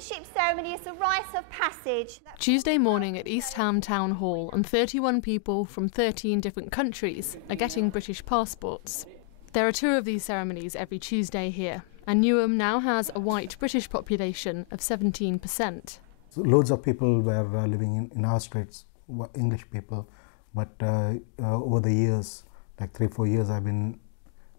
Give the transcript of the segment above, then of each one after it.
citizenship ceremony is a rite of passage. Tuesday morning at East Ham Town Hall, and 31 people from 13 different countries are getting British passports. There are 2 of these ceremonies every Tuesday here, and Newham now has a white British population of 17%. Loads of people were living in our streets, English people, but over the years, like 3-4 years I've been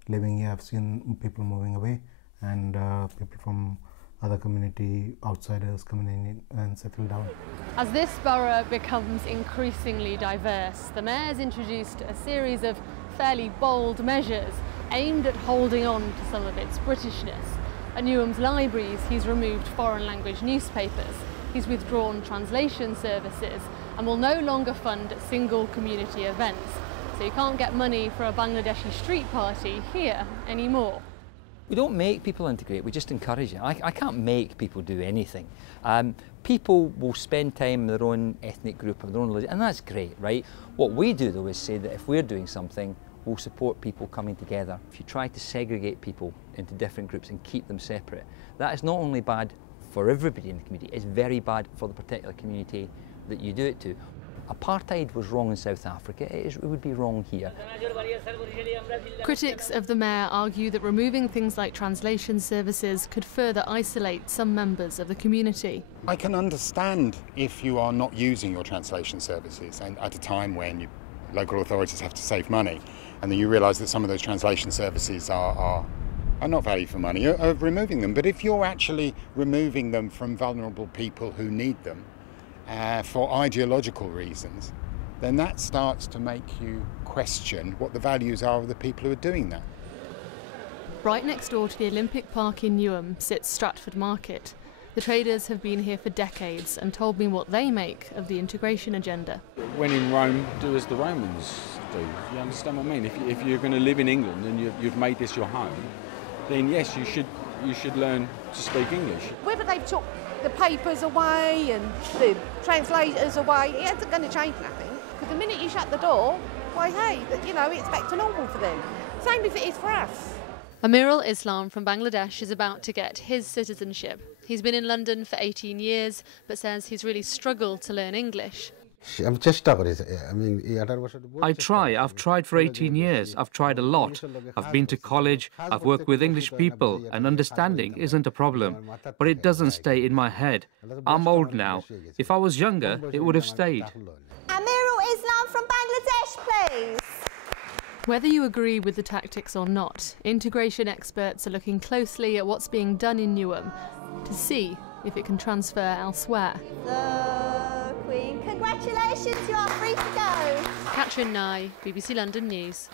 living here, I've seen people moving away, and people from other community, outsiders coming in and settle down. As this borough becomes increasingly diverse, the Mayor's introduced a series of fairly bold measures aimed at holding on to some of its Britishness. At Newham's libraries, he's removed foreign language newspapers, he's withdrawn translation services, and will no longer fund single community events. So you can't get money for a Bangladeshi street party here anymore. We don't make people integrate, we just encourage it. I can't make people do anything. People will spend time in their own ethnic group or their own religion, and that's great, right? What we do though is say that if we're doing something, we'll support people coming together. If you try to segregate people into different groups and keep them separate, that is not only bad for everybody in the community, it's very bad for the particular community that you do it to. Apartheid was wrong in South Africa, it would be wrong here. Critics of the Mayor argue that removing things like translation services could further isolate some members of the community. I can understand if you are not using your translation services and at a time when local authorities have to save money, and then you realise that some of those translation services are not value for money, of removing them. But if you're actually removing them from vulnerable people who need them, for ideological reasons, then that starts to make you question what the values are of the people who are doing that. Right next door to the Olympic Park in Newham sits Stratford Market. The traders have been here for decades and told me what they make of the integration agenda. When in Rome, do as the Romans do. You understand what I mean? If you're going to live in England and you've made this your home, then yes, you should learn to speak English. Whether they've took the papers away and the translators away, it isn't going to change nothing. Because the minute you shut the door, why hey, you know, it's back to normal for them. Same as it is for us. Amirul Islam from Bangladesh is about to get his citizenship. He's been in London for 18 years, but says he's really struggled to learn English. I try. I've tried for 18 years. I've tried a lot. I've been to college. I've worked with English people, and understanding isn't a problem. But it doesn't stay in my head. I'm old now. If I was younger, it would have stayed. Amirul Islam from Bangladesh, please. Whether you agree with the tactics or not, integration experts are looking closely at what's being done in Newham to see if it can transfer elsewhere. The Queen, congratulations, you are free to go. Catherine Nye, BBC London News.